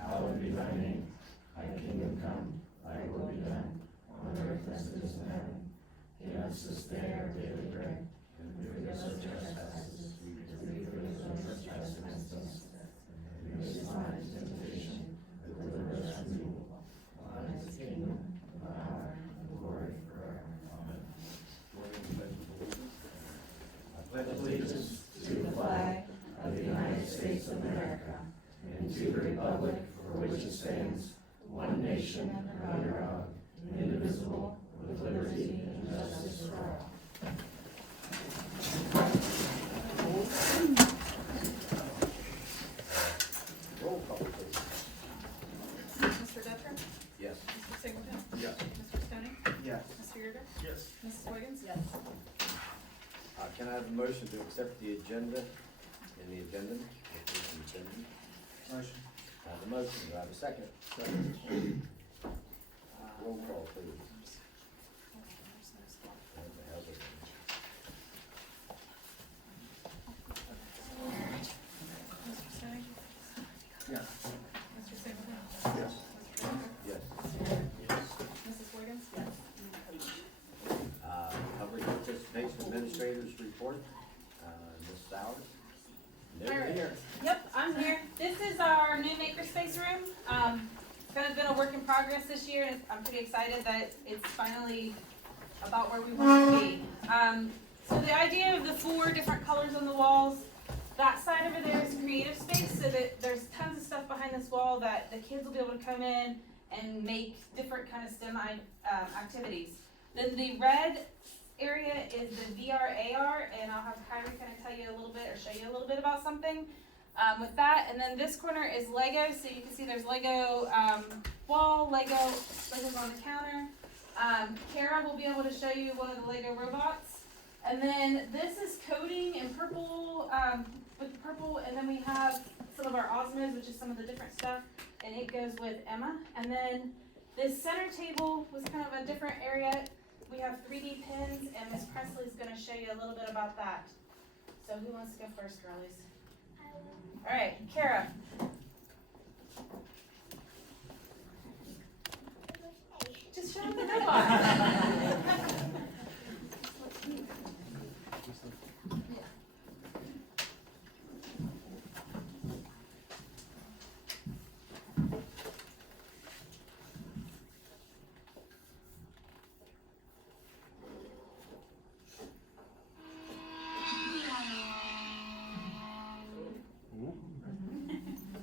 Hallowed be thy name. Thy kingdom come, thy will be done, on earth as it is in heaven. Give us this day our daily bread, and forgive us our trespasses, as we forgive those who trespass against us. And lead us not into temptation, but deliver us from evil. For thine is the kingdom, the power, and the glory forever. Amen. I pledge allegiance to the flag of the United States of America, and to the republic for which it stands, one nation, under God, indivisible, with liberty and justice for all. Roll call, please. Mr. Detra? Yes. Mr. Singleton? Yes. Mr. Stoney? Yes. Mr. Yerga? Yes. Mrs. Wiggins? Yes. Can I have a motion to accept the agenda in the addendum? Motion. I have a motion, do I have a second? Second. Roll call, please. Mr. Stoney? Yes. Mr. Singleton? Yes. Mr. Yerga? Yes. Mrs. Wiggins? Yes. Public participation administrators report, Ms. Sowers. Alright. Here. Yep, I'm here. This is our new makerspace room. It's kind of been a work in progress this year, and I'm pretty excited that it's finally about where we want it to be. So the idea of the 4 different colors on the walls, that side over there is creative space, so that there's tons of stuff behind this wall that the kids will be able to come in and make different kind of STEM activities. Then the red area is the VR AR, and I'll have Kyrie kind of tell you a little bit or show you a little bit about something with that. And then this corner is Lego, so you can see there's Lego wall, Legos on the counter. Kara will be able to show you one of the Lego robots. And then this is coding in purple, with purple, and then we have some of our Osmos, which is some of the different stuff, and it goes with Emma. And then this center table was kind of a different area. We have 3D pins, and Miss Presley's going to show you a little bit about that. So who wants to go first, girlies? All right, Kara. Just show them the robot.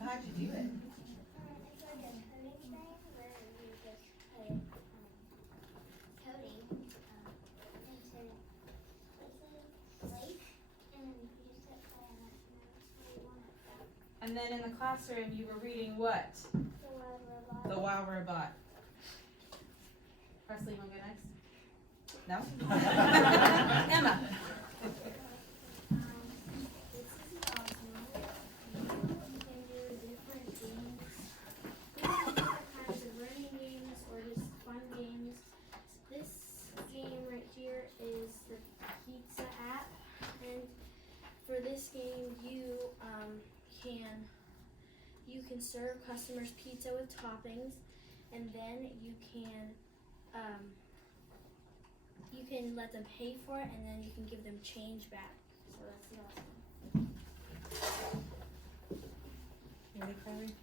How'd you do it? It's like a coding thing where you just put coding into lake and then you set play on it and then it's where you want it. And then in the classroom, you were reading what? The wild robot. The Wow Robot. Presley, you want to go next? No? Emma. This is awesome. You can do different games. Different kinds of learning games or just fun games. This game right here is the pizza app, and for this game you can serve customers pizza with toppings, and then you can let them pay for it, and then you can give them change back. So that's the awesome. You ready, Kyrie?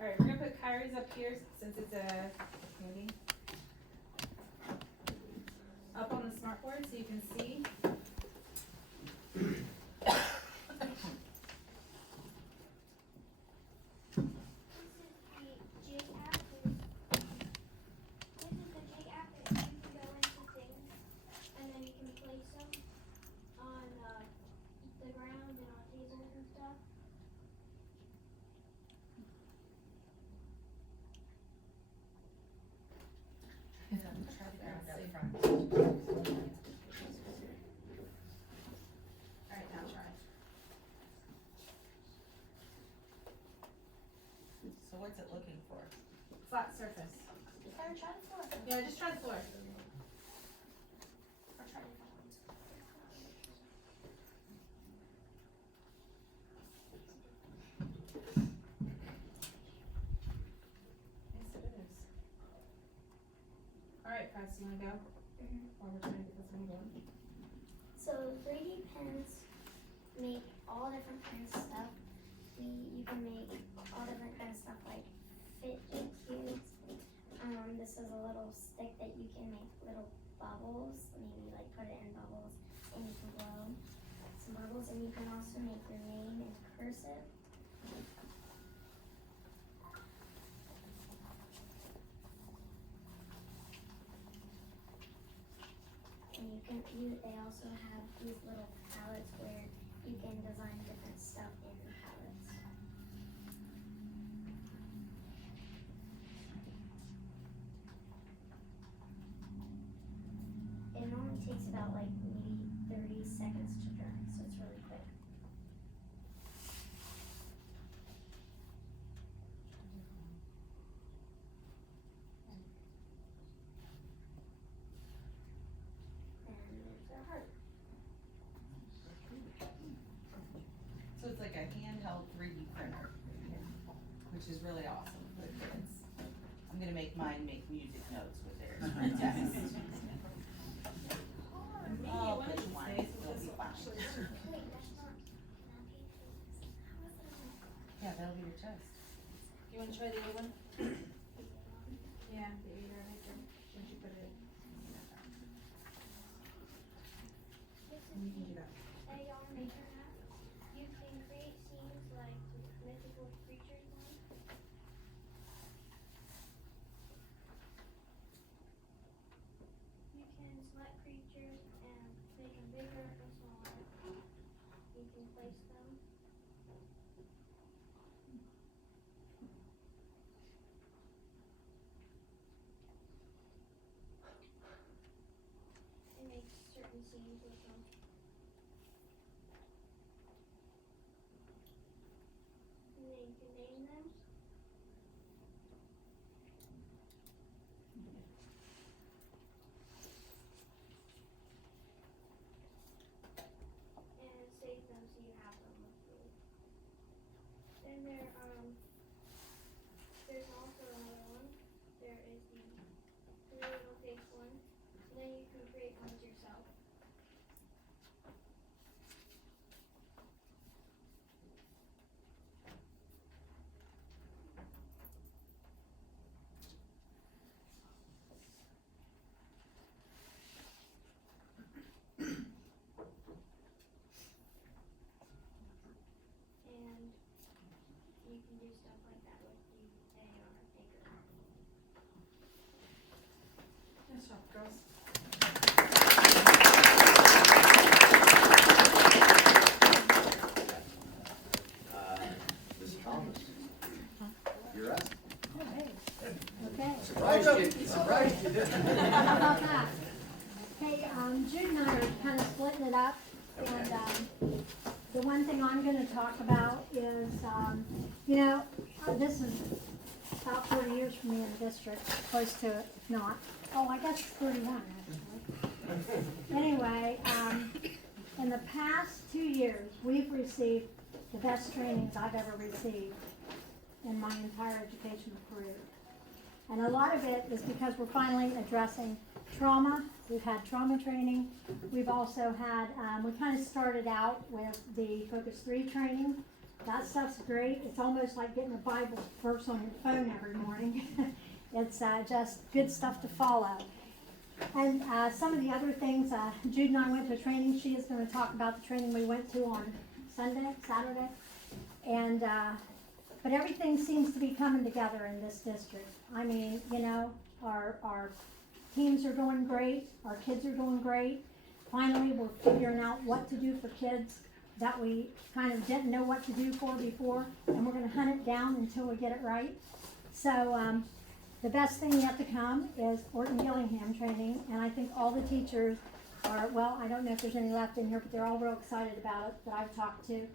Alright, we're gonna put Kyrie's up here since it's a movie. Up on the smartboard so you can see. Alright, now try. So what's it looking for? Flat surface. Try the floor. Yeah, just try the floor. class, you wanna go? Or we're trying to get this one going? So 3D pens make all different kinds of stuff. You can make all different kinds of stuff like fidget cubes. This is a little stick that you can make little bubbles. Maybe like put it in bubbles and you can blow some bubbles. And you can also make your name in cursive. And they also have these little palettes where you can design different stuff in the palettes. It only takes about like maybe 30 seconds to dry, so it's really quick. And there's their heart. So it's like a handheld 3D printer, which is really awesome for the kids. I'm gonna make mine make music notes with theirs. Oh, which one? It'll be fine. Wait, that's not page. How is that? Yeah, that'll be your test. You wanna try the other one? Yeah, the either right there, once you put it in. And you can do that. Hey, y'all wanna make that? You can create scenes like mythical creatures one. You can select creatures and make them bigger or smaller. You can place them. And make certain scenes with them. And then you can name them. And save them so you have them with you. Then there's also another one. There is the little face one. And then you can create ones yourself. And you can do stuff like that with the AR Maker. Nice job, girls. Mrs. Thomas. You're up. Okay, Surprised you didn't. how about that? Hey, Jude and I are kind of splitting it up, and, the one thing I'm gonna talk about is, this is about 40 years for me in the district, close to it, if not. Oh, I guess it's 31, actually. Anyway, in the past 2 years, we've received the best trainings I've ever received in my entire educational career. And a lot of it is because we're finally addressing trauma. We've had trauma training. We've also had, we kind of started out with the Focus 3 training. That stuff's great. It's almost like getting a Bible verse on your phone every morning. It's just good stuff to follow. And some of the other things, Jude and I went to a training. She is going to talk about the training we went to on Saturday. And, but everything seems to be coming together in this district. I mean, our teams are doing great, our kids are doing great. Finally, we're figuring out what to do for kids that we kind of didn't know what to do for before, and we're gonna hunt it down until we get it right. So, the best thing yet to come is Orton Gillingham training, and I think all the teachers are, well, I don't know if there's any left in here, but they're all real excited about it that I've talked to.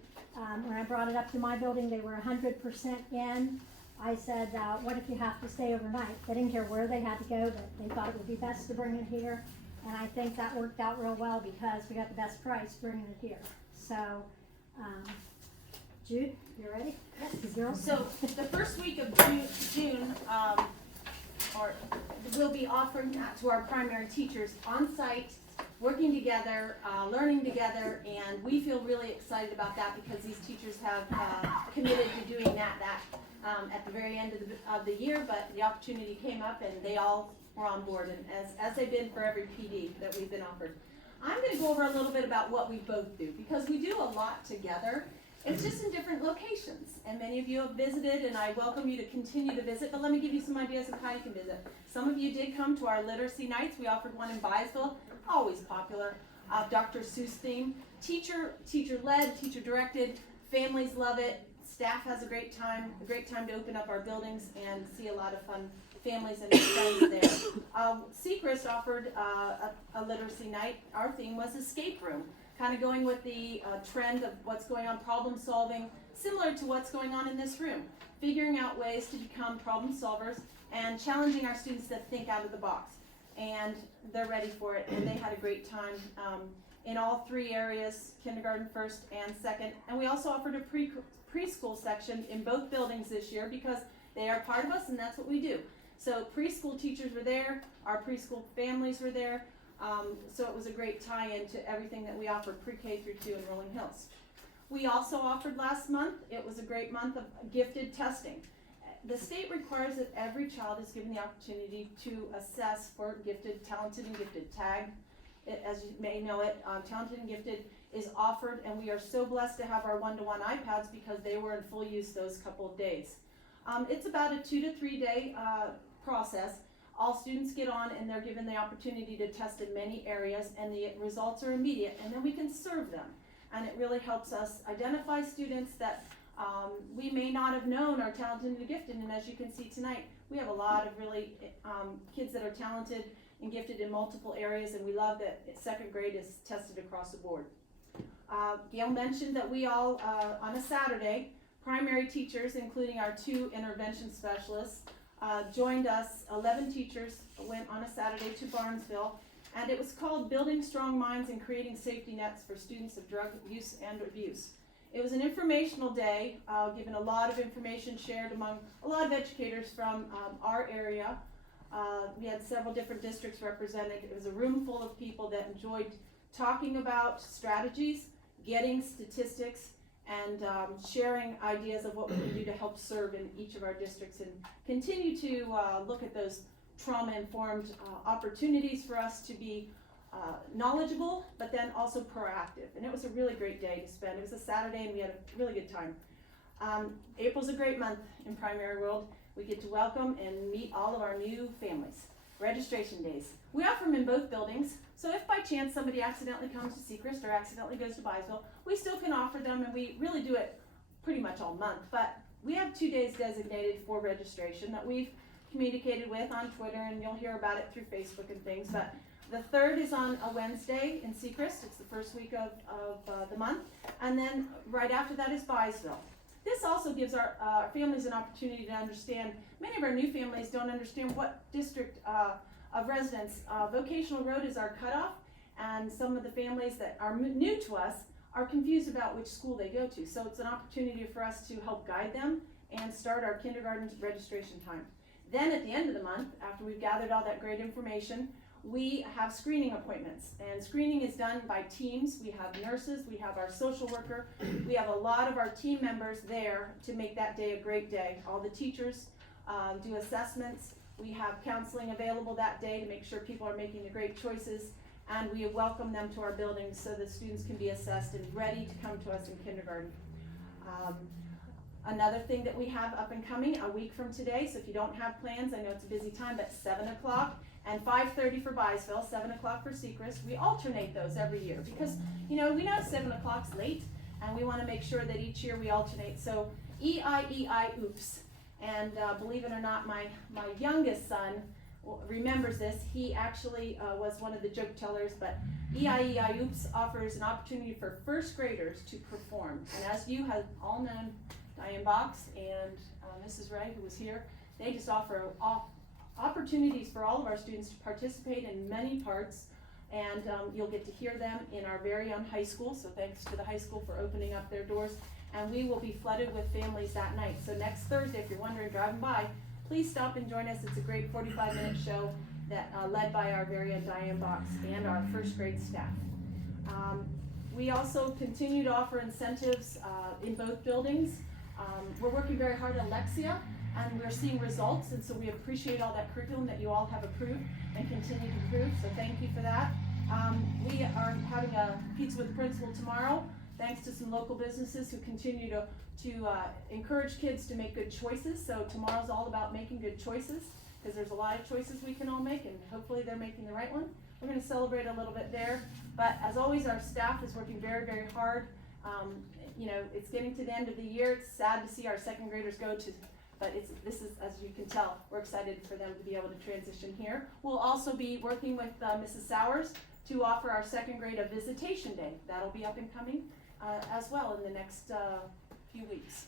When I brought it up to my building, they were 100% in. I said, what if you have to stay overnight? They didn't care where they had to go, but they thought it would be best to bring it here. And I think that worked out real well because we got the best price bringing it here. So, Jude, you ready? Yes. Girl? So the first week of June, or we'll be offering that to our primary teachers on site, working together, learning together, and we feel really excited about that because these teachers have committed to doing that at the very end of the year, but the opportunity came up and they all were on board, and as they've been for every PD that we've been offered. I'm gonna go over a little bit about what we both do, because we do a lot together. It's just in different locations, and many of you have visited, and I welcome you to continue to visit, but let me give you some ideas of how you can visit. Some of you did come to our literacy nights. We offered one in Byesville, always popular, Dr. Seuss theme, teacher-led, teacher-directed, families love it, staff has a great time to open up our buildings and see a lot of fun families and friends there. Sechrist offered a literacy night. Our theme was escape room, kind of going with the trend of what's going on, problem solving, similar to what's going on in this room, figuring out ways to become problem solvers and challenging our students to think out of the box. And they're ready for it, and they had a great time in all three areas, kindergarten, first, and second. And we also offered a preschool section in both buildings this year because they are part of us and that's what we do. So preschool teachers were there, our preschool families were there, so it was a great tie-in to everything that we offer pre-K through 2 in Rolling Hills. We also offered last month, it was a great month of gifted testing. The state requires that every child is given the opportunity to assess for gifted, talented, and gifted tag. As you may know it, talented and gifted is offered, and we are so blessed to have our one-to-one iPads because they were in full use those couple of days. It's about a 2 to 3 day process. All students get on and they're given the opportunity to test in many areas, and the results are immediate, and then we can serve them. And it really helps us identify students that we may not have known are talented and gifted, and as you can see tonight, we have a lot of really kids that are talented and gifted in multiple areas, and we love that second grade is tested across the board. Gail mentioned that we all, on a Saturday, primary teachers, including our 2 intervention specialists, joined us. 11 teachers went on a Saturday to Barnesville, and it was called Building Strong Minds and Creating Safety Nets for Students of Drug Use and Abuse. It was an informational day, given a lot of information shared among a lot of educators from our area. We had several different districts represented. It was a room full of people that enjoyed talking about strategies, getting statistics, and sharing ideas of what we can do to help serve in each of our districts and continue to look at those trauma-informed opportunities for us to be knowledgeable, but then also proactive. And it was a really great day to spend. It was a Saturday and we had a really good time. April's a great month in Primary World. We get to welcome and meet all of our new families. Registration days. We offer them in both buildings, so if by chance somebody accidentally comes to Sechrist or accidentally goes to Byesville, we still can offer them, and we really do it pretty much all month. But we have 2 days designated for registration that we've communicated with on Twitter, and you'll hear about it through Facebook and things. But the 3rd is on a Wednesday in Sechrist. It's the first week of the month, and then right after that is Byesville. This also gives our families an opportunity to understand. Many of our new families don't understand what district of residence. Vocational Road is our cutoff, and some of the families that are new to us are confused about which school they go to. So it's an opportunity for us to help guide them and start our kindergarten registration time. Then at the end of the month, after we've gathered all that great information, we have screening appointments, and screening is done by teams. We have nurses, we have our social worker, we have a lot of our team members there to make that day a great day. All the teachers do assessments. We have counseling available that day to make sure people are making the great choices, and we welcome them to our buildings so the students can be assessed and ready to come to us in kindergarten. Another thing that we have up and coming a week from today, so if you don't have plans, I know it's a busy time, but 7 o'clock and 5:30 for Byesville, 7 o'clock for Sechrist. We alternate those every year because, we know 7 o'clock's late, and we want to make sure that each year we alternate. So EIEI oops. And believe it or not, my youngest son remembers this. He actually was one of the joke tellers, but EIEI oops offers an opportunity for first graders to perform. And as you have all known, Diane Box and Mrs. Ray, who was here, they just offer opportunities for all of our students to participate in many parts, and you'll get to hear them in our very own high school, so thanks to the high school for opening up their doors, and we will be flooded with families that night. So next Thursday, if you're wondering, driving by, please stop and join us. It's a great 45-minute show that, led by our very own Diane Box and our first grade staff. We also continue to offer incentives in both buildings. We're working very hard on Lexia, and we're seeing results, and so we appreciate all that curriculum that you all have approved and continue to approve, so thank you for that. We are having a pizza with the principal tomorrow, thanks to some local businesses who continue to encourage kids to make good choices. So tomorrow's all about making good choices, because there's a lot of choices we can all make, and hopefully they're making the right one. We're gonna celebrate a little bit there, but as always, our staff is working very, very hard. You know, it's getting to the end of the year. It's sad to see our second graders go to, but this is, as you can tell, we're excited for them to be able to transition here. We'll also be working with Mrs. Sowers to offer our second grade a visitation day. That'll be up and coming as well in the next few weeks.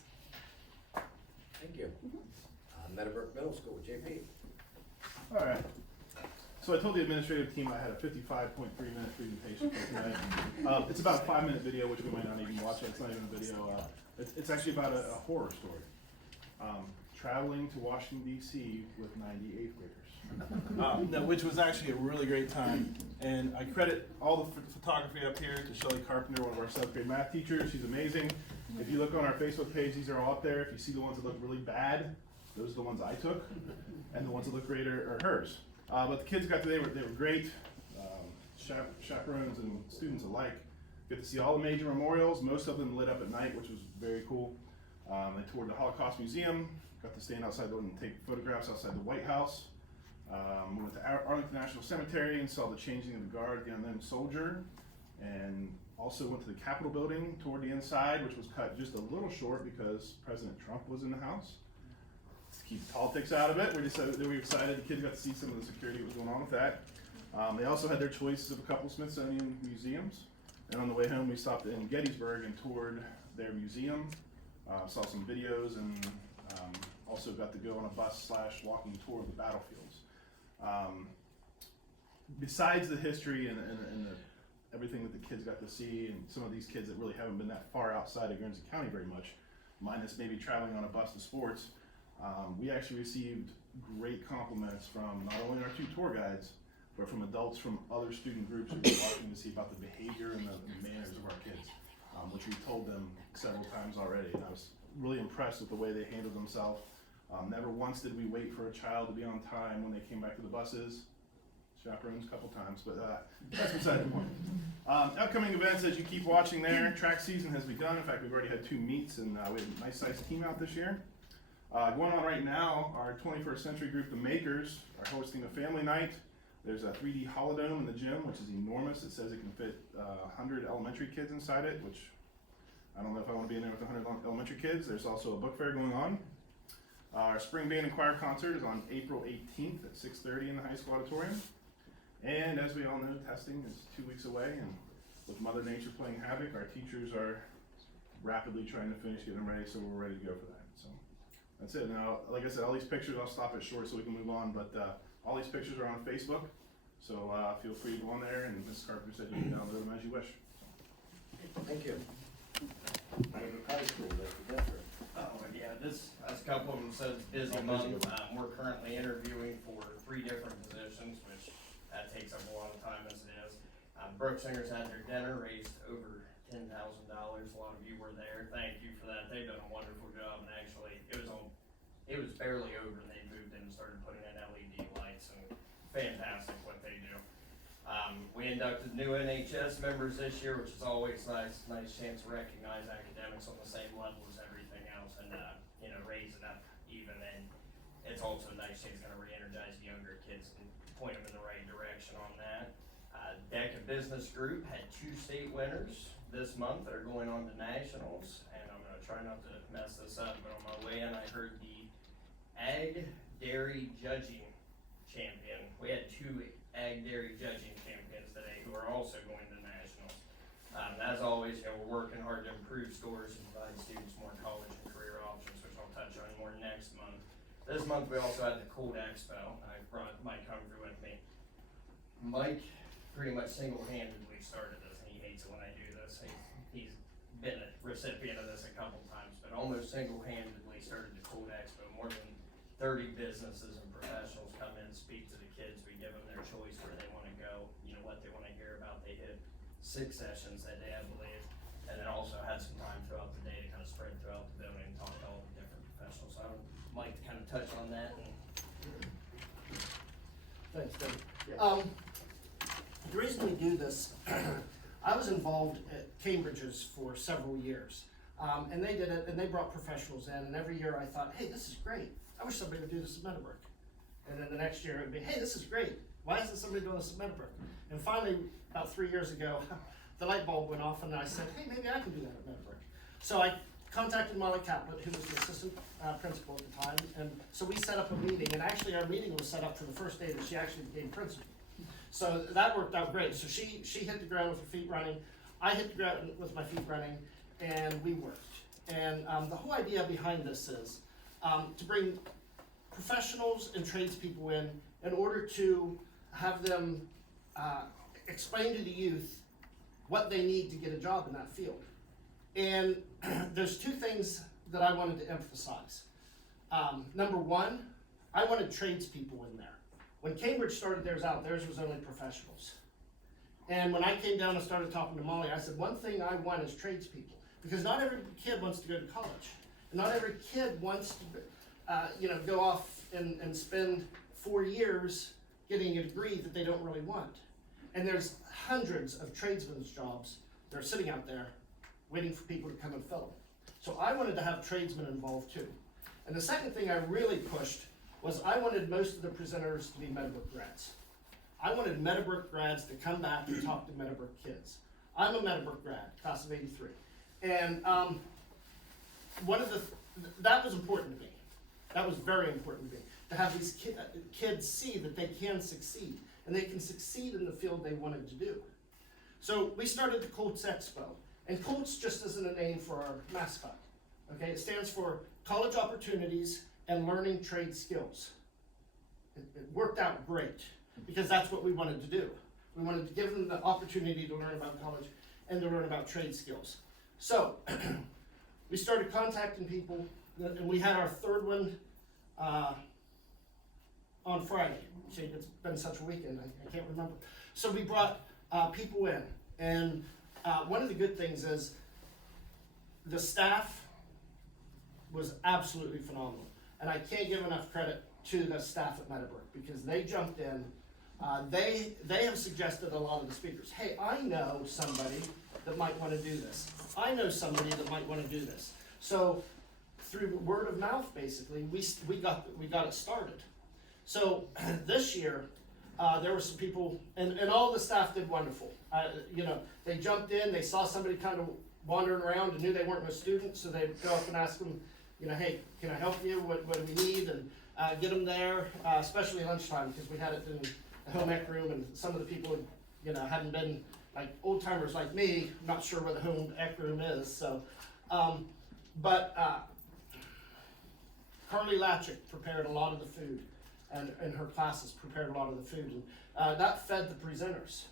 Thank you. Meadowbrook Middle School, JP. All right. So I told the administrative team I had a 55.3-minute presentation for tonight. It's about a 5-minute video, which we might not even watch. It's not even a video. It's actually about a horror story. Traveling to Washington, D.C. with 98th graders. No, which was actually a really great time. And I credit all the photography up here to Shelley Carpenter, one of our 7th grade math teachers. She's amazing. If you look on our Facebook page, these are all up there. If you see the ones that look really bad, those are the ones I took. And the ones that look great are hers. But the kids they were great. Chaperones and students alike. Get to see all the major memorials, most of them lit up at night, which was very cool. They toured the Holocaust Museum, got to stand outside and take photographs outside the White House. We went to Arlington National Cemetery and saw the changing of the guard, the unnamed soldier, and also went to the Capitol building, toured the inside, which was cut just a little short because President Trump was in the house. To keep politics out of it, we were excited. The kids got to see some of the security that was going on with that. They also had their choices of a couple Smithsonian museums. And on the way home, we stopped in Gettysburg and toured their museum, saw some videos, and also got to go on a bus/walking tour of the battlefields. Besides the history and everything that the kids got to see, and some of these kids that really haven't been that far outside of Guernsey County very much, minus maybe traveling on a bus to sports, we actually received great compliments from not only our 2 tour guides, but from adults from other student groups who were watching to see about the behavior and the manners of our kids, which we told them several times already. And I was really impressed with the way they handled themselves. Never once did we wait for a child to be on time when they came back to the buses. Chaperones a couple times, but that's beside the point. Upcoming events, as you keep watching there, track season has begun. In fact, we've already had 2 meets, and we have a nice sized team out this year. Going on right now, our 21st Century group, the Makers, are hosting a family night. There's a 3D holodome in the gym, which is enormous. It says it can fit 100 elementary kids inside it, which I don't know if I want to be in there with 100 elementary kids. There's also a book fair going on. Our spring band and choir concert is on April 18th at 6:30 in the high school auditorium. And as we all know, testing is 2 weeks away, and with Mother Nature playing havoc, our teachers are rapidly trying to finish getting them ready, so we're ready to go for that. So that's it. Now, like I said, all these pictures, I'll stop it short so we can move on, but all these pictures are on Facebook, so feel free to go on there, and Mrs. Carpenter said you can download them as you wish. Thank you. Meadowbrook High School, Dr. Decker. Oh, yeah, this, as a couple of them said, it's busy month. We're currently interviewing for 3 different positions, which that takes up a lot of time as it is. Brooke Singers had their dinner, raised over $10,000. A lot of you were there. Thank you for that. They've done a wonderful job, and actually, it was barely over, and they moved in and started putting in LED lights, and fantastic what they do. We inducted new NHS members this year, which is always nice chance to recognize academics on the same level as everything else, and raise it up even. And it's also a nice chance to kind of re-energize younger kids and point them in the right direction on that. DECA Business Group had 2 state winners this month that are going on to nationals, and I'm gonna try not to mess this up, but on my way in I heard the Ag Dairy Judging Champion. We had 2 Ag Dairy Judging Champions today who are also going to nationals. As always, we're working hard to improve scores and provide students more college and career options, which I'll touch on more next month. This month we also had the Cold Expo. I brought Mike Humphrey with me. Mike pretty much single-handedly started this, and he hates it when I do this. He's been a recipient of this a couple times, but almost single-handedly started the Cold Expo. More than 30 businesses and professionals come in, speak to the kids, we give them their choice where they wanna go, you know, what they wanna hear about. They did 6 sessions that day, I believe, and then also had some time throughout the day to kind of spread throughout the building and talk to all the different professionals. So I would like to kind of touch on that and Thanks, Dave. The reason we do this, I was involved at Cambridge's for several years. And they did it, and they brought professionals in, and every year I thought, hey, this is great. I wish somebody would do this at Meadowbrook. And then the next year it would be, hey, this is great. Why isn't somebody doing this at Meadowbrook? And finally, about 3 years ago, the light bulb went off, and I said, hey, maybe I can do that at Meadowbrook. So I contacted Molly Caplett, who was the assistant principal at the time, and so we set up a meeting, and actually our meeting was set up for the first day that she actually became principal. So that worked out great. So she hit the ground with her feet running, I hit the ground with my feet running, and we worked. And the whole idea behind this is to bring professionals and tradespeople in order to have them explain to the youth what they need to get a job in that field. And there's 2 things that I wanted to emphasize. Number 1, I wanted tradespeople in there. When Cambridge started theirs out, theirs was only professionals. And when I came down and started talking to Molly, I said, one thing I want is tradespeople. Because not every kid wants to go to college. And not every kid wants to go off and spend 4 years getting a degree that they don't really want. And there's hundreds of tradesmen's jobs that are sitting out there waiting for people to come and fill them. So I wanted to have tradesmen involved too. And the second thing I really pushed was I wanted most of the presenters to be Meadowbrook grads. I wanted Meadowbrook grads to come back and talk to Meadowbrook kids. I'm a Meadowbrook grad, class of '83. And that was important to me. That was very important to me, to have these kids see that they can succeed, and they can succeed in the field they wanted to do. So we started the Colts Expo, and Colts just isn't a name for our mascot, okay? It stands for College Opportunities and Learning Trade Skills. It worked out great, because that's what we wanted to do. We wanted to give them the opportunity to learn about college and to learn about trade skills. So, we started contacting people, and we had our 3rd one on Friday. See, it's been such a weekend, I can't remember. So we brought people in, and one of the good things is the staff was absolutely phenomenal. And I can't give enough credit to the staff at Meadowbrook, because they jumped in. They have suggested a lot of the speakers, hey, I know somebody that might want to do this. I know somebody that might want to do this. So through word of mouth, basically, we got it started. So this year, there were some people, and all the staff did wonderful. They jumped in, they saw somebody kind of wandering around and knew they weren't a student, so they'd go up and ask them, hey, can I help you? What do we need? And get them there, especially lunchtime, because we had it in the home ec room, and some of the people hadn't been, like old timers like me, not sure where the home ec room is. So, Carly Latchick prepared a lot of the food, and her classes prepared a lot of the food, and that fed the presenters.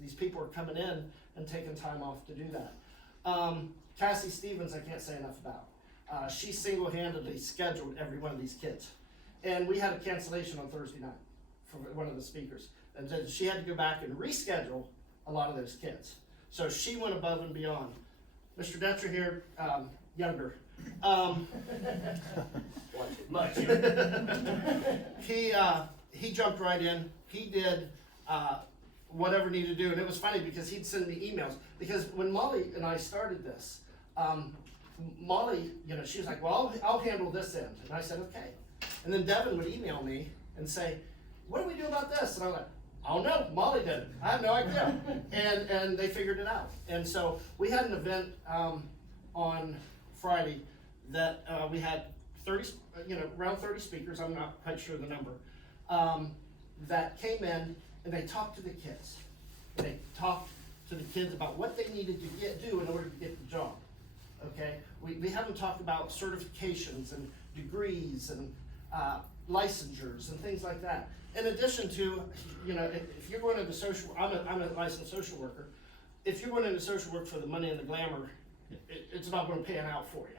These people are coming in and taking time off to do that. Cassie Stevens, I can't say enough about. She single-handedly scheduled every one of these kids, and we had a cancellation on Thursday night for one of the speakers, and then she had to go back and reschedule a lot of those kids. So she went above and beyond. Mr. Detcher here, younger. much. He jumped right in. He did whatever needed to do, and it was funny because he'd send me emails. Because when Molly and I started this, Molly, she was like, well, I'll handle this end, and I said, okay. And then Devin would email me and say, what do we do about this? And I'm like, I don't know, Molly did it. I have no idea. and they figured it out. And so we had an event on Friday that we had 30, around 30 speakers, I'm not quite sure the number, that came in and they talked to the kids. They talked to the kids about what they needed to do in order to get the job. Okay, we haven't talked about certifications and degrees and licensures and things like that. In addition to, if you're going into social, I'm a licensed social worker. If you're going into social work for the money and the glamour, it's not going to pan out for you.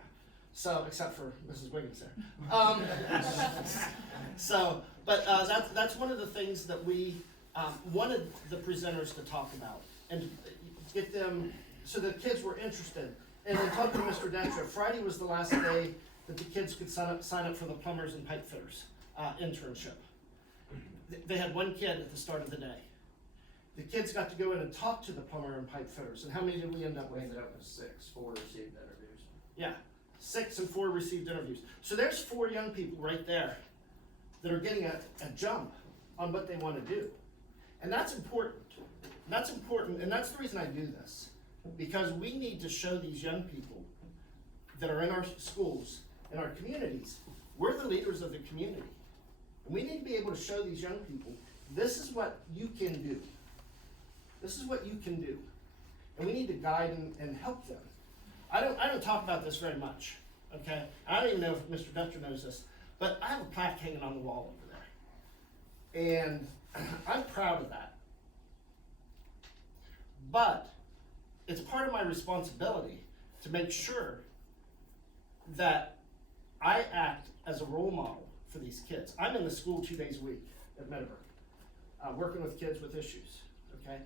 So, except for Mrs. Wiggins there. But that's one of the things that we wanted the presenters to talk about and get them, so the kids were interested. And then talking to Mr. Detra, Friday was the last day that the kids could sign up for the plumbers and pipe fitters internship. They had one kid at the start of the day. The kids got to go in and talk to the plumber and pipe fitters. And how many did we end up We with? ended up with 6, 4 received interviews. Yeah, 6 and 4 received interviews. So there's 4 young people right there that are getting a jump on what they want to do. And that's important. That's important, and that's the reason I do this. Because we need to show these young people that are in our schools, in our communities, we're the leaders of the community. And we need to be able to show these young people, this is what you can do. This is what you can do. And we need to guide and help them. I don't talk about this very much, okay? I don't even know if Mr. Dutcher knows this, but I have a plaque hanging on the wall over there. And I'm proud of that. But it's part of my responsibility to make sure that I act as a role model for these kids. I'm in the school 2 days a week at Meadowbrook, working with kids with issues, okay?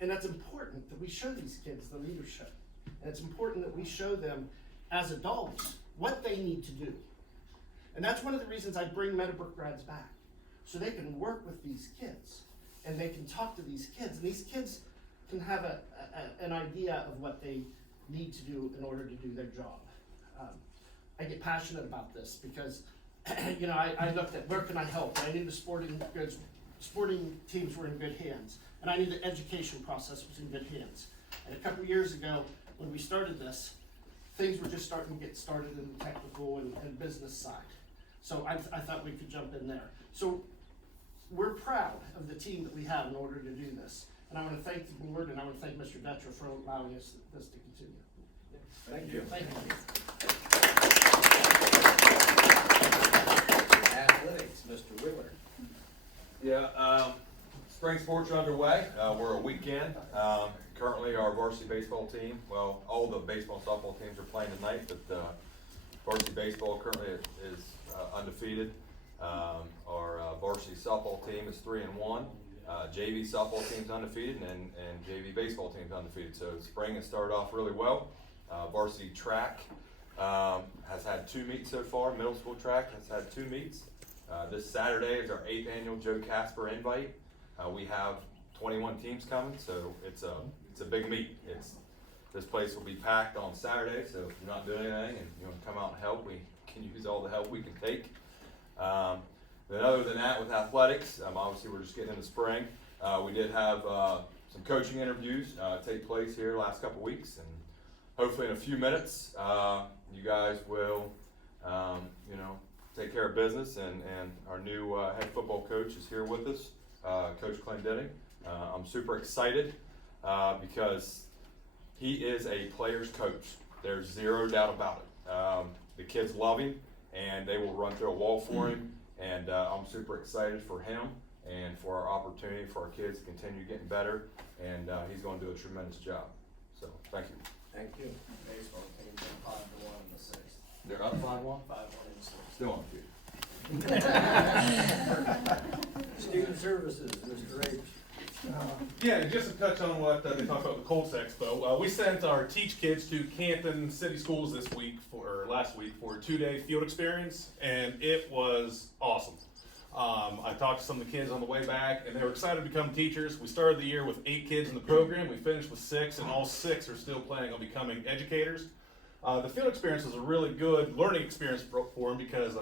And that's important that we show these kids the leadership. And it's important that we show them as adults what they need to do. And that's one of the reasons I bring Meadowbrook grads back, so they can work with these kids and they can talk to these kids. And these kids can have an idea of what they need to do in order to do their job. I get passionate about this because, you know, I looked at where can I help? And I knew the sporting teams were in good hands, and I knew the education process was in good hands. And a couple of years ago, when we started this, things were just starting to get started in the technical and business side. So I thought we could jump in there. So we're proud of the team that we have in order to do this. And I want to thank the board, and I want to thank Mr. Dutcher for allowing us this to continue. Thank you. Thank you. Athletics, Mr. Wheeler. Yeah, spring sports are underway. We're a weekend. Currently, our varsity baseball team, well, all the baseball and softball teams are playing tonight, but varsity baseball currently is undefeated. Our varsity softball team is 3-1. JV softball team's undefeated, and JV baseball team's undefeated. So spring has started off really well. Varsity track has had 2 meets so far. Middle school track has had 2 meets. This Saturday is our 8th annual Joe Casper invite. We have 21 teams coming, so it's a big meet. This place will be packed on Saturday, so if you're not doing anything and you want to come out and help, we can use all the help we can take. Then other than that, with athletics, obviously we're just getting into spring. We did have some coaching interviews take place here last couple weeks, and hopefully in a few minutes, you guys will, take care of business, and our new head football coach is here with us, Coach Clendenning. I'm super excited because he is a player's coach. There's zero doubt about it. The kids love him, and they will run through a wall for him, and I'm super excited for him and for our opportunity for our kids to continue getting better, and he's going to do a tremendous job. So, thank you. Thank you. Baseball team's 5-1 in the 6th. They're up 5-1? 5-1 in the 6th. Still on cue. Student services, Mr. Rapes. Yeah, just to touch on what they talked about the Colts Expo, we sent our Teach kids to Canton City Schools last week for a 2-day field experience, and it was awesome. I talked to some of the kids on the way back, and they were excited to become teachers. We started the year with 8 kids in the program. We finished with 6, and all 6 are still planning on becoming educators. The field experience was a really good learning experience for them because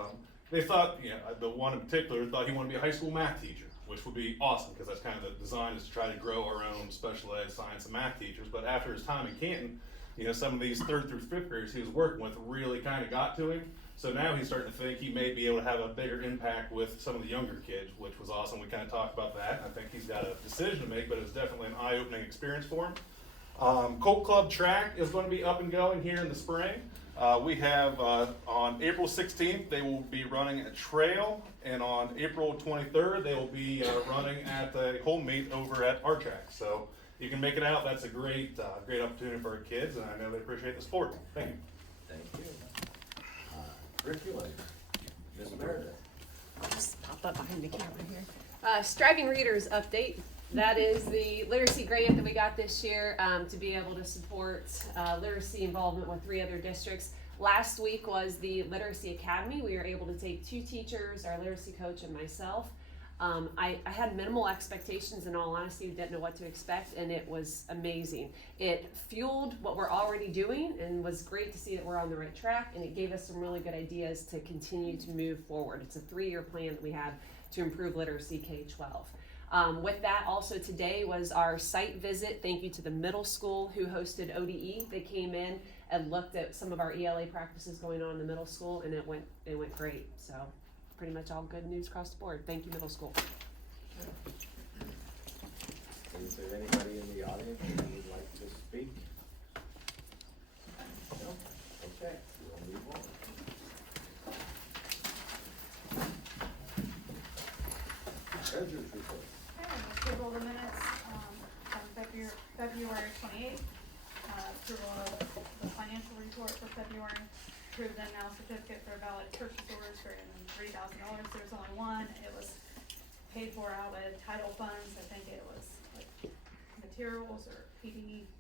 they thought, the one in particular thought he wanted to be a high school math teacher, which would be awesome because that's kind of the design, is to try to grow our own special ed science and math teachers. But after his time in Canton, some of these 3rd through 5th graders he was working with really kind of got to him. So now he's starting to think he may be able to have a bigger impact with some of the younger kids, which was awesome. We kind of talked about that. I think he's got a decision to make, but it was definitely an eye-opening experience for him. Colt Club Track is going to be up and going here in the spring. We have on April 16th, they will be running a trail, and on April 23rd, they will be running at the home meet over at our track. So you can make it out. That's a great opportunity for our kids, and I know they appreciate the sport. Thank you. Thank you. Curriculum. Ms. Meredith. I'll just pop up behind the camera here. Striving Readers update. That is the literacy grant that we got this year to be able to support literacy involvement with 3 other districts. Last week was the Literacy Academy. We were able to take 2 teachers, our literacy coach, and myself. I had minimal expectations, in all honesty, didn't know what to expect, and it was amazing. It fueled what we're already doing and was great to see that we're on the right track, and it gave us some really good ideas to continue to move forward. It's a 3-year plan that we have to improve literacy K-12. With that, also today was our site visit. Thank you to the middle school who hosted ODE. They came in and looked at some of our ELA practices going on in the middle school, and it went great. So pretty much all good news across the board. Thank you, middle school. Is there anybody in the audience who would like to speak? No? Okay, we'll move on. Treasurer's report. Okay, we'll table the minutes, from February 28th, approval of the financial report for February, approve the now certificate for valid purchase orders for $3,000, there's only one, it was paid for out of title funds, I think it was like materials or PD.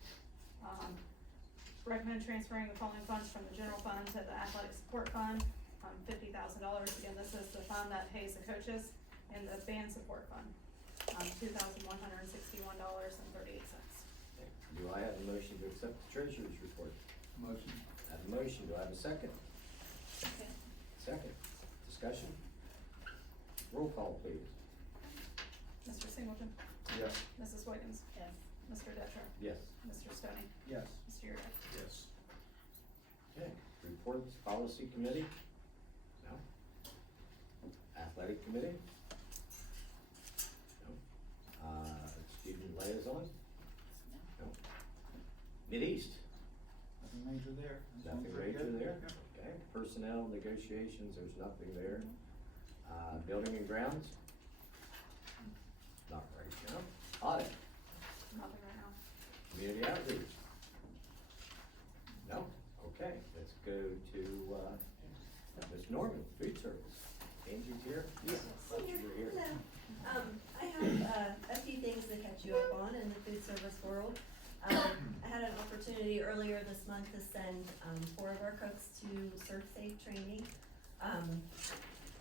Recommend transferring the following funds from the general fund to the athletic support fund, $50,000, again, this is the fund that pays the coaches, and the band support fund, $2,161.38. Do I have a motion to accept the treasurer's report? Motion. I have a motion, do I have a second? Second. Discussion? Roll call, please. Mr. Singleton, Yes. Mrs. Wiggins, Yes. Mr. Detra, Yes. Mr. Stoney, Yes. Mr. Yurda. Yes. Okay, reports, policy committee? No. Athletic committee? No. Student liaison? No. Mid-East? Nothing major there. Nothing major there? Okay, personnel negotiations, there's nothing there. Building and grounds? Not right now. Audit? Nothing right now. Community outreach? No? Okay, let's go to, Ms. Norman, food service. Angie's here? Yes. You're here. Hello. I have a few things to catch you up on in the food service world. I had an opportunity earlier this month to send 4 of our cooks to Serve Safe training.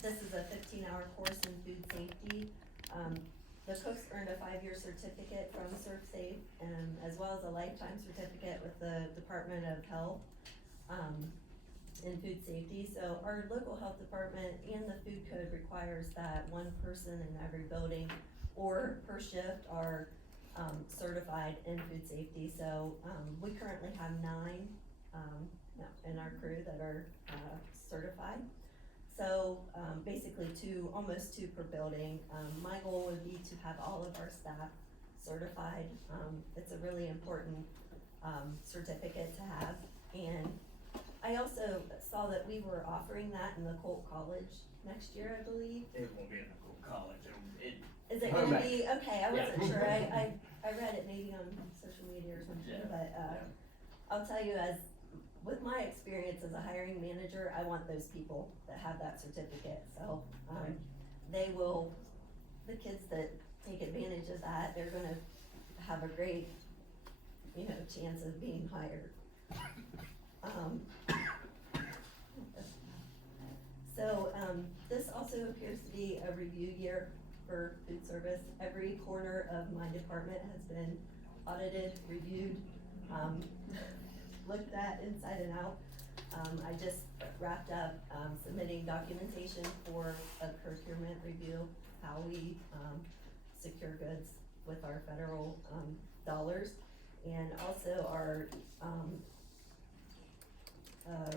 This is a 15-hour course in food safety. The cooks earned a 5-year certificate from Serve Safe, as well as a lifetime certificate with the Department of Health in food safety. So our local health department and the food code requires that 1 person in every building or per shift are certified in food safety. So we currently have 9 in our crew that are certified. So basically almost two per building. My goal would be to have all of our staff certified. It's a really important certificate to have. And I also saw that we were offering that in the Colt College next year, I believe. It won't be in the Colt College, Is it gonna be, okay, I wasn't sure, I read it maybe on social media or something, Yeah. but, I'll tell you, with my experience as a hiring manager, I want those people that have that certificate, so, the kids that take advantage of that, they're gonna have a great, chance of being hired. This also appears to be a review year for food service. Every corner of my department has been audited, reviewed, looked at inside and out. I just wrapped up submitting documentation for a procurement review, how we secure goods with our federal dollars, and also our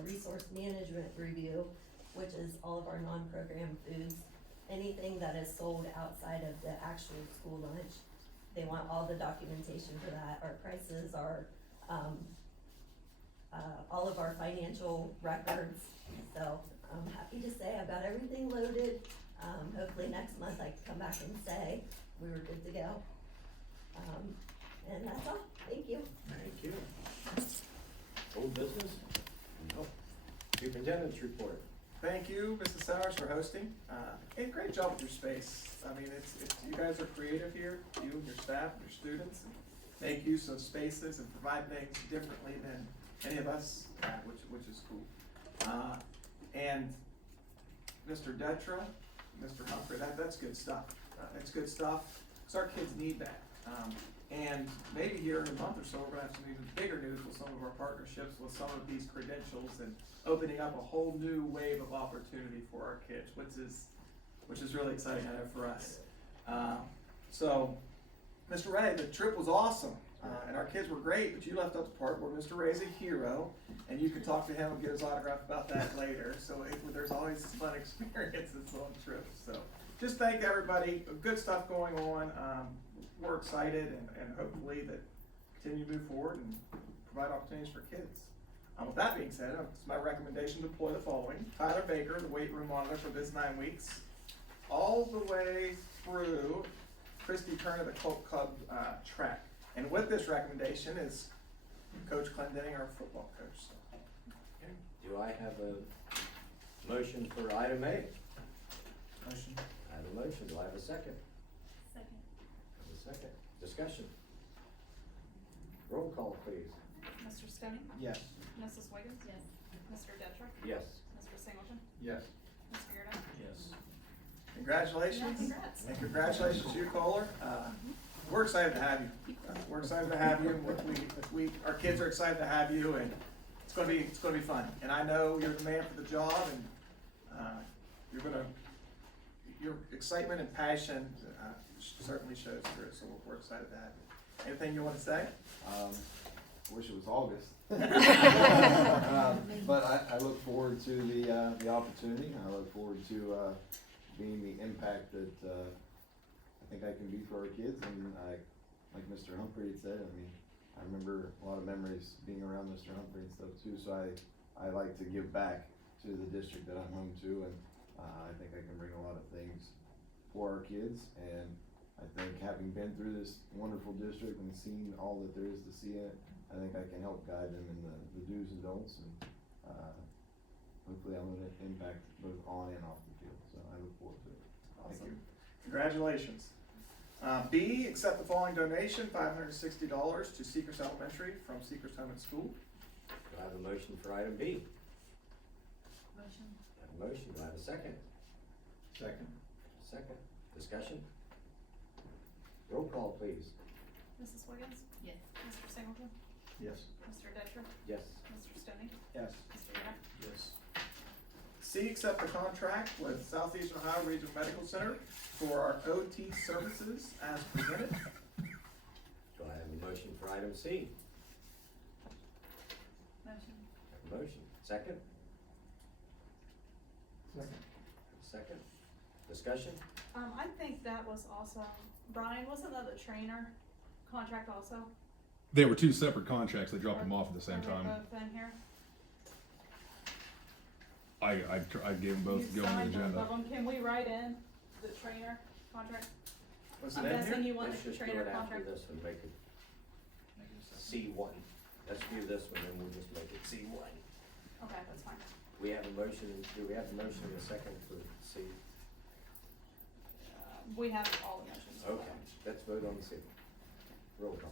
resource management review, which is all of our non-program foods. Anything that is sold outside of the actual school lunch, they want all the documentation for that, our prices, our all of our financial records. So I'm happy to say I've got everything loaded. Hopefully next month I can come back and say we were good to go. And that's all, thank you. Thank you. Old business? No. Superintendent's report. Thank you, Mrs. Sowers, for hosting. And great job with your space. I mean, you guys are creative here, you and your staff, and your students, and make use of spaces and provide things differently than any of us, which is cool. And Mr. Detra, Mr. Humphrey, that's good stuff. It's good stuff, because our kids need that. And maybe here in a month or so, we're gonna have some even bigger news with some of our partnerships with some of these credentials and opening up a whole new wave of opportunity for our kids, which is really exciting, I know, for us. So, Mr. Ray, the trip was awesome, and our kids were great, but you left out the part where Mr. Ray's a hero, and you can talk to him and get his autograph about that later. So there's always fun experiences on trips. So just thank everybody. Good stuff going on. We're excited and hopefully that continue to move forward and provide opportunities for kids. With that being said, it's my recommendation to deploy the following. Tyler Baker, the weight room monitor for this 9 weeks, all the way through Christy Turner, the Colt Cub track. And with this recommendation is Coach Clendenning, our football coach. So, okay. Do I have a motion for item A? Motion. I have a motion, do I have a second? Second. I have a second. Discussion. Roll call, please. Mr. Stoney? Yes. Mrs. Wiggins? Yes. Mr. Detra? Yes. Mr. Singleton? Yes. Mr. Yurda? Yes. Congratulations. Yeah, congrats. And congratulations to you, Kohler. We're excited to have you. We're excited to have you. Our kids are excited to have you, and it's going to be fun. And I know you're the man for the job, and your excitement and passion certainly shows through. So we're excited to have you. Anything you want to say? Wish it was August. But I look forward to the opportunity. I look forward to being the impact that I think I can be for our kids. And like Mr. Humphrey had said, I mean, I remember a lot of memories being around Mr. Humphrey and stuff too. So I like to give back to the district that I'm home to, and I think I can bring a lot of things for our kids. And I think having been through this wonderful district and seen all that there is to see in it, I think I can help guide them in the do's and don'ts, and hopefully I'm going to impact both on and off the field. So I look forward to it. Awesome. Thank you. Congratulations. B, accept the following donation, $560 to Seacrest Elementary from Seacrest Home and School. Do I have a motion for item B? Motion. I have a motion, do I have a second? Second. Second. Discussion? Roll call, please. Mrs. Wiggins? Yes. Mr. Singleton? Yes. Mr. Detra? Yes. Mr. Stoney? Yes. Mr. Yurda? Yes. C, accept the contract with Southeastern Ohio Regional Medical Center for our OT services as presented. Do I have a motion for item C? Motion. I have a motion. Second? Second. Second. Discussion? I think that was awesome. Brian, wasn't that the trainer contract also? They were two separate contracts. They dropped them off at the same Are they time. both in here? I gave them both to go on the You signed both agenda. of them. Can we write in the trainer contract? Was I'm it in guessing here? you want Let's the just do trainer it after contract. this and make it C1. Let's do this one and we'll just make it C1. Okay, that's fine. We have a motion, do we have a motion and a second for C? We have all the motions. for Okay, let's vote on C. Roll call.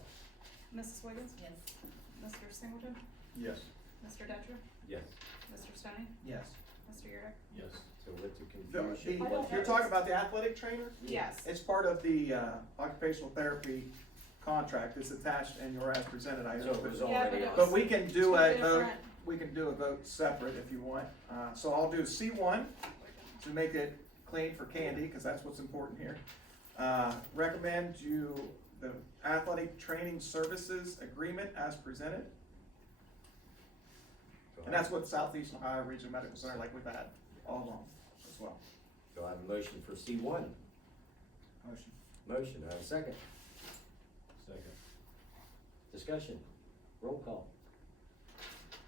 that. Mrs. Wiggins? Yes. Mr. Singleton? Yes. Mr. Detra? Yes. Mr. Stoney? Yes. Mr. Yurda? Yes. So with the The- confusion. I don't You're know. talking about the athletic trainer? Yes. It's part of the occupational therapy contract. It's attached and you're as presented, I So it hope. was Yeah, but already it on. But we can do Two a vote, different- we can do a vote separate if you want. So I'll do C1 to make it clean for Candy, because that's what's important here. Recommend you the athletic training services agreement as presented. And that's what Southeast Ohio Regional Medical Center, like we've had all along as well. Do I have a motion for C1? Motion. Motion, do I have a second? Second. Discussion? Roll call.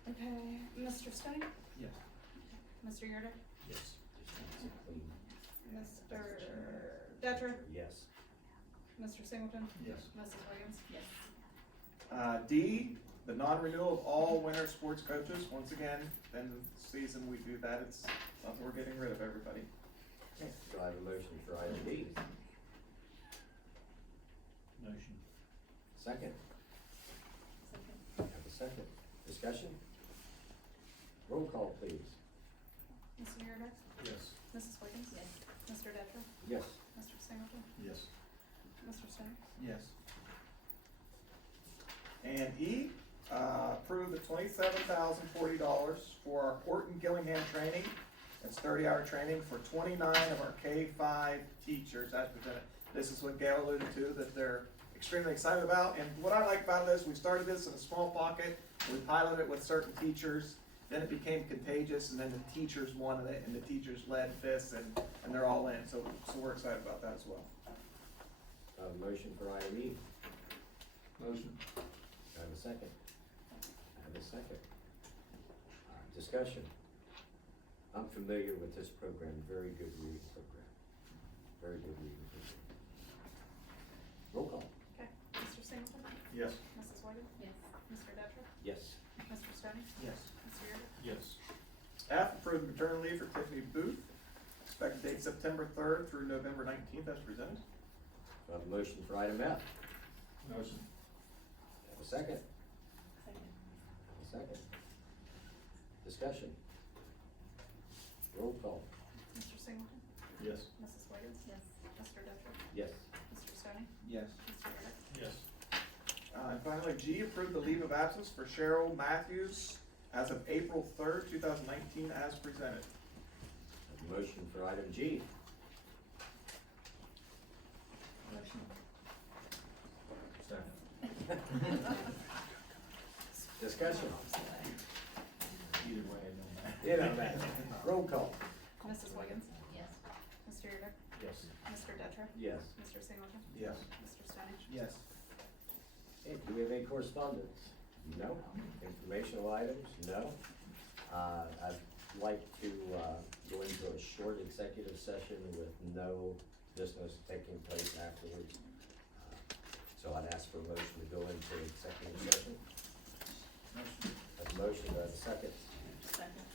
Okay, Mr. Stoney? Yes. Mr. Yurda? Yes. Mr. Detra? Yes. Mr. Singleton? Yes. Mrs. Wiggins? Yes. D, the non-renewal of all winter sports coaches. Once again, end of the season, we do that. It's something we're getting rid of everybody. Do I have a motion for item B? Motion. Second? Have a second. Discussion? Roll call, please. Mr. Yerga? Yes. Mrs. Wiggins? Yes. Mr. Detra? Yes. Mr. Singleton? Yes. Mr. Stone? Yes. And E, approve the $27,040 for our Horton Gillingham training. It's 30-hour training for 29 of our K-5 teachers as presented. This is what Gail alluded to, that they're extremely excited about. And what I like about this, we started this in a small pocket. We piloted it with certain teachers. Then it became contagious, and then the teachers wanted it, and the teachers led this, and they're all in. So we're excited about that as well. Motion for item E. Motion. Do I have a second? I have a second. Discussion. I'm familiar with this program, very good reading program. Very good reading program. Roll call. Okay. Mr. Singleton? Yes. Mrs. Wiggins? Yes. Mr. Detra? Yes. Mr. Stone? Yes. Mr. Yerga? Yes. F, approve maternity leave for Tiffany Booth. Expected date September 3rd through November 19th as presented. Do I have a motion for item F? Motion. Have a second? Second. Have a second. Discussion. Roll call. Mr. Singleton? Yes. Mrs. Wiggins? Yes. Mr. Detra? Yes. Mr. Stone? Yes. Mr. Yerga? Yes. And finally, G, approve the leave of absence for Cheryl Matthews as of April 3rd, 2019 as presented. Have a motion for item G. Motion. Discussion. Either way, it don't matter. It don't matter. Roll call. Mrs. Wiggins? Yes. Mr. Yerga? Yes. Mr. Detra? Yes. Mr. Singleton? Yes. Mr. Stone? Yes. Hey, do we have any correspondence? No. Informational items? No. I'd like to, go into a short executive session with no business taking place afterwards. So I'd ask for a motion to go into executive session. Motion. Have a motion, do I have a second? Second.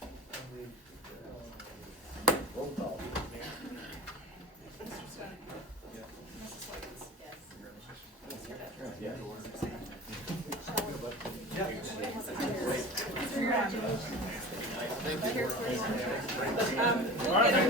Roll call. Mr. Stone? Yes. Mrs. Wiggins? Yes. Mr. Detra? Yeah. Mr. Singleton? Um,